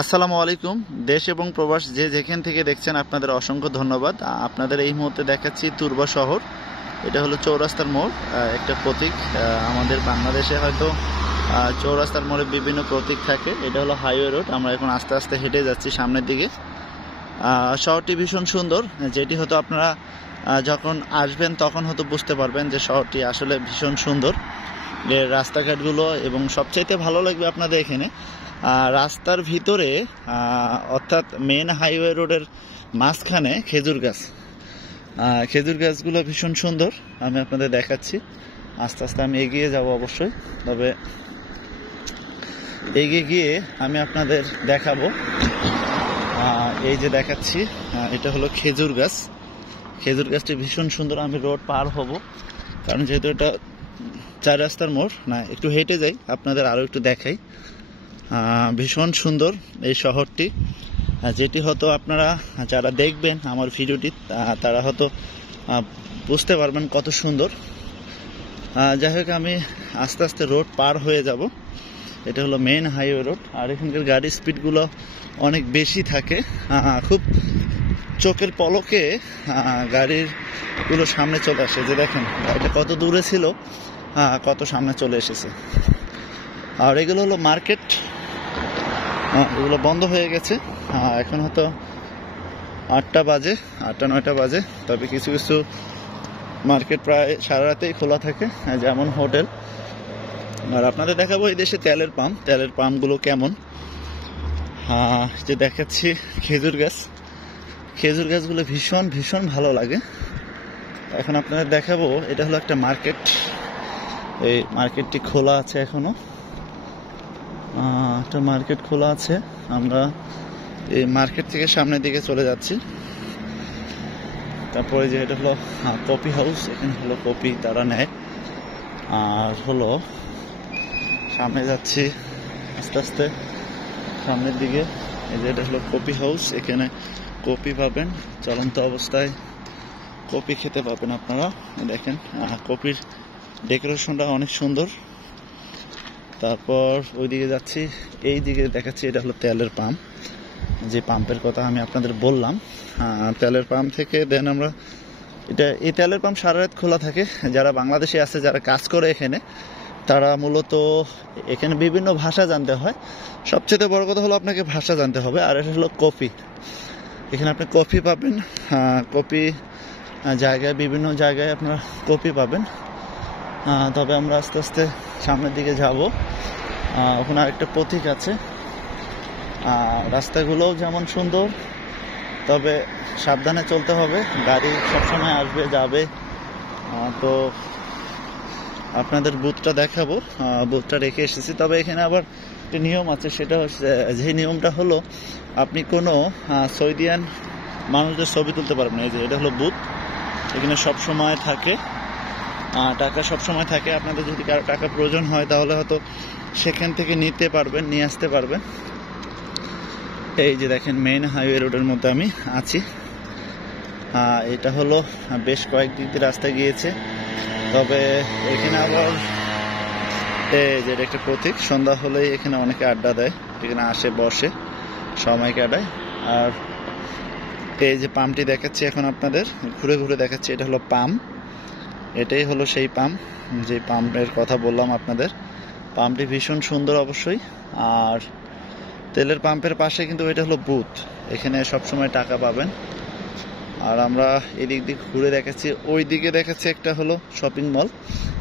আসসালামু আলাইকুম। দেশ এবং প্রবাস যে যেখান থেকে দেখছেন আপনাদের অসংখ্য ধন্যবাদ। আপনাদের এই মুহূর্তে দেখাচ্ছি তুরবা শহর। এটা হলো চৌরাস্তার মোড়, একটা প্রতীক। আমাদের বাংলাদেশে হয়তো চৌরাস্তার মোড়ে বিভিন্ন প্রতীক থাকে। এটা হলো হাইওয়ে রোড। আমরা এখন আস্তে আস্তে হেঁটে যাচ্ছি সামনের দিকে। শহরটি ভীষণ সুন্দর, যেটি হয়তো আপনারা যখন আসবেন তখন হয়তো বুঝতে পারবেন যে শহরটি আসলে ভীষণ সুন্দর। এর রাস্তাঘাটগুলো এবং সবচাইতে ভালো লাগবে আপনাদের এখানে রাস্তার ভিতরে, অর্থাৎ মেন হাইওয়ে রোডের মাঝখানে খেজুর গাছ। খেজুর গাছগুলো ভীষণ সুন্দর। আমি আপনাদের দেখাচ্ছি। আস্তে আস্তে আমি এগিয়ে যাব অবশ্যই, তবে এগিয়ে গিয়ে আমি আপনাদের দেখাবো। এই যে দেখাচ্ছি, এটা হলো খেজুর গাছ। খেজুর গাছটি ভীষণ সুন্দর। আমি রোড পার হব, কারণ যেহেতু এটা চার রাস্তার মোড়, না একটু হেঁটে যাই, আপনাদের আরও একটু দেখাই। ভীষণ সুন্দর এই শহরটি, যেটি হয়তো আপনারা যারা দেখবেন আমার ভিডিওটি তারা হয়তো বুঝতে পারবেন কত সুন্দর। যাই হোক, আমি আস্তে আস্তে রোড পার হয়ে যাব। এটা হলো মেন হাইওয়ে রোড। আর এখানকার গাড়ির স্পিডগুলো অনেক বেশি থাকে। খুব চোখের পলকে গাড়িগুলো সামনে চলে আসে। যে দেখেন গাড়িটা কত দূরে ছিল, কত সামনে চলে এসেছে। আর এগুলো হলো মার্কেট, এগুলো বন্ধ হয়ে গেছে। এখন হয়তো 8টা বাজে, 8টা-9টা বাজে। তবে কিছু কিছু মার্কেট প্রায় সারা রাতেই খোলা থাকে, যেমন হোটেল। আর আপনাদের দেখাবো এই দেশে তেলের পাম্পগুলো কেমন। যে দেখাচ্ছি খেজুর গাছ। খেজুর গাছগুলো ভীষণ ভীষণ ভালো লাগে। এখন আপনাদের দেখাবো, এটা হলো একটা মার্কেট। এই মার্কেটটি খোলা আছে এখনো। একটা মার্কেট খোলা আছে। আমরা এই মার্কেট থেকে সামনের দিকে চলে যাচ্ছি। তারপরে যে এটা হলো কফি হাউস। এখানে হলো কফি তারা নেয়। আর হলো সামনে যাচ্ছি আস্তে আস্তে সামনের দিকে। এই যে এটা হলো কফি হাউস। এখানে কফি পাবেন, চলন্ত অবস্থায় কফি খেতে পাবেন আপনারা। দেখেন কফির ডেকোরেশনটা অনেক সুন্দর। তারপর ওইদিকে যাচ্ছি, এই দিকে দেখাচ্ছি এটা হলো তেলের পাম্প। যে পাম্পের কথা আমি আপনাদের বললাম, তেলের পাম্প থেকে দেন আমরা এই তেলের পাম্প সারা রাত খোলা থাকে। যারা বাংলাদেশে আছে, যারা কাজ করে এখানে, তারা মূলত এখানে বিভিন্ন ভাষা জানতে হয়। সবচেয়ে বড় কথা হলো আপনাকে ভাষা জানতে হবে। আর এটা হলো কফি। এখানে আপনি কফি পাবেন। কফি জায়গায়, বিভিন্ন জায়গায় আপনারা কফি পাবেন। তবে আমরা আস্তে আস্তে সামনের দিকে যাব। ওখানে আরেকটা প্রতীক আছে। রাস্তাগুলোও যেমন সুন্দর, তবে সাবধানে চলতে হবে। গাড়ি সবসময় আসবে যাবে। তো আপনাদের বুথটা দেখাবো। বুথটা রেখে এসেছি। তবে এখানে আবার একটা নিয়ম আছে। সেটা হচ্ছে, যে নিয়মটা হলো, আপনি কোনো সৌদিয়ান মানুষদের ছবি তুলতে পারবেন না। এই যে এটা হলো বুথ। এখানে সবসময় থাকে টাকা, সবসময় থাকে। আপনাদের যদি কারো টাকা প্রয়োজন হয় তাহলে হয়তো সেখান থেকে নিতে পারবেন, নিয়ে আসতে পারবেন। এই যে দেখেন মেইন হাইওয়ে রোডের মধ্যে আমি আছি। এটা হলো বেশ কয়েকদিক দিয়ে রাস্তা গিয়েছে। তবে এখানে আবার এই যে একটা প্রতীক, সন্ধ্যা হলেই এখানে অনেকে আড্ডা দেয়, এখানে আসে বসে সময় কাটায়। আর এই যে পাম্পটি দেখাচ্ছি এখন আপনাদের, ঘুরে ঘুরে দেখাচ্ছি। এটা হলো পাম্প। এটাই হলো সেই পাম্প, যে পাম্পের কথা বললাম আপনাদের। পাম্পটি ভীষণ সুন্দর অবশ্যই। আর তেলের পাম্পের পাশে কিন্তু এটা হলো বুথ। এখানে সবসময় টাকা পাবেন। আর আমরা এদিক দিক ঘুরে দেখাচ্ছি। ওই দিকে দেখাচ্ছি একটা হলো শপিং মল।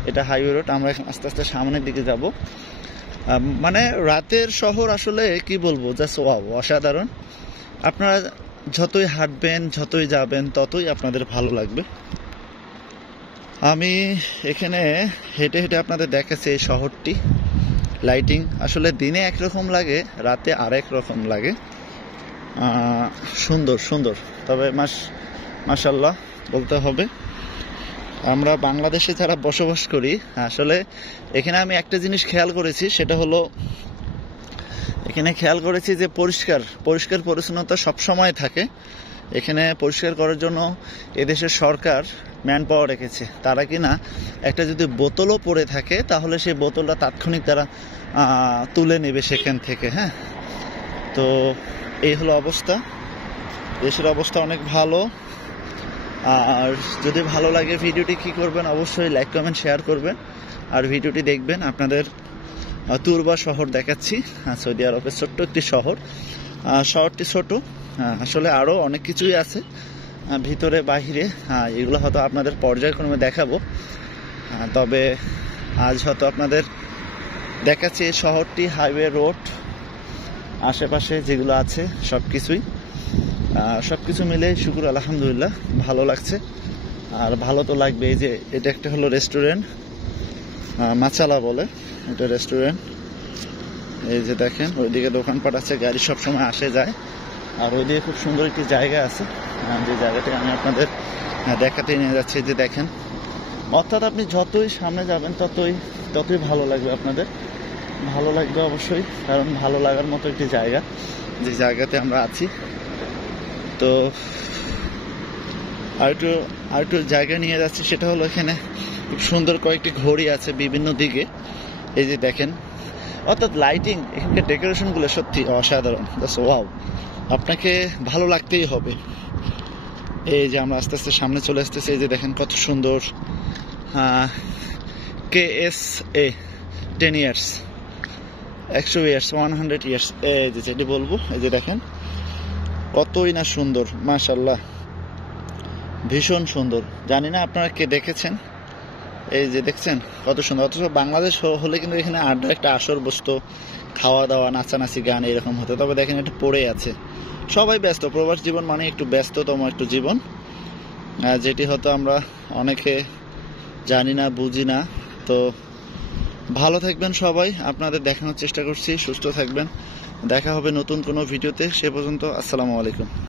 এটা হাইওয়ে রোড। আমরা এখন আস্তে আস্তে সামনের দিকে যাব। মানে রাতের শহর আসলে কি বলবো, জাস্ট ওয়াও, অসাধারণ। আপনারা যতই হাঁটবেন, যতই যাবেন, ততই আপনাদের ভালো লাগবে। আমি এখানে হেঁটে হেঁটে আপনাদের দেখাচ্ছি এই শহরটি। লাইটিং আসলে দিনে একরকম লাগে, রাতে আরেক রকম লাগে। সুন্দর সুন্দর। তবে মাশাআল্লাহ বলতে হবে, আমরা বাংলাদেশে যারা বসবাস করি, আসলে এখানে আমি একটা জিনিস খেয়াল করেছি। সেটা হলো, এখানে খেয়াল করেছি যে পরিষ্কার পরিচ্ছন্নতা সবসময় থাকে। এখানে পরিষ্কার করার জন্য এদেশের সরকার ম্যান পাওয়ার রেখেছে। তারা কিনা একটা যদি বোতলও পড়ে থাকে, তাহলে সেই বোতলটা তাৎক্ষণিক তারা তুলে নেবে সেখান থেকে। হ্যাঁ, তো এই হলো অবস্থা, দেশের অবস্থা অনেক ভালো। আর যদি ভালো লাগে ভিডিওটি কি করবেন, অবশ্যই লাইক কমেন্ট শেয়ার করবেন আর ভিডিওটি দেখবেন। আপনাদের তুরবা শহর দেখাচ্ছি, সৌদি আরবের ছোট্ট একটি শহর। শহরটি ছোট, আসলে আরও অনেক কিছুই আছে ভিতরে বাহিরে, এগুলো হয়তো আপনাদের পর্যায়ক্রমে দেখাবো। তবে আজ হয়তো আপনাদের দেখাচ্ছি এই শহরটি, হাইওয়ে, রোড, আশেপাশে যেগুলো আছে সব কিছু মিলে শুকুর আলহামদুলিল্লাহ ভালো লাগছে। আর ভালো তো লাগবে। এই যে এটা একটা হলো রেস্টুরেন্ট, মাচালা বলে এটা রেস্টুরেন্ট। এই যে দেখেন ওইদিকে দোকানপাট আছে, গাড়ি সবসময় আসে যায়। আর ওইদিকে খুব সুন্দর একটি জায়গা আছে, যে জায়গাটি আমি আপনাদের দেখাতে নিয়ে যাচ্ছি। যে দেখেন, অর্থাৎ আপনি যতই সামনে যাবেন ততই ভালো লাগবে, আপনাদের ভালো লাগবে অবশ্যই, কারণ ভালো লাগার মতো একটি জায়গা যে জায়গাতে আমরা আছি। তো আর একটু জায়গা নিয়ে যাচ্ছি, সেটা হলো এখানে খুব সুন্দর কয়েকটি ঘড়ি আছে বিভিন্ন দিকে। এই যে দেখেন, অর্থাৎ লাইটিং, এখানকার ডেকোরেশনগুলো সত্যি অসাধারণ। জাস্ট ওয়াও, আপনাকে ভালো লাগতেই হবে। এই যে আমরা আস্তে আস্তে সামনে চলে আসতেছি। এই যে দেখেন কত সুন্দর, KSA 10 years, 100 years, 100 years, এই যে যেটি বলবো। এই যে দেখেন কতই না সুন্দর, মাশাআল্লাহ, ভীষণ সুন্দর। জানি না আপনারা কে দেখেছেন, এই যে দেখছেন কত সুন্দর। অথচ বাংলাদেশ হলে কিন্তু এখানে আড্ডা একটা আসর বসতো, খাওয়া দাওয়া, নাচানাচি, গান এরকম হতো। তবে দেখেন এটা পড়ে আছে, সবাই ব্যস্ত। প্রবাস জীবন মানে একটু ব্যস্ততম একটু জীবন, যেটি হয়তো আমরা অনেকে জানি না, বুঝি না। তো ভালো থাকবেন সবাই, আপনাদের দেখানোর চেষ্টা করছি। সুস্থ থাকবেন, দেখা হবে নতুন কোনো ভিডিওতে। সে পর্যন্ত আসসালামু আলাইকুম।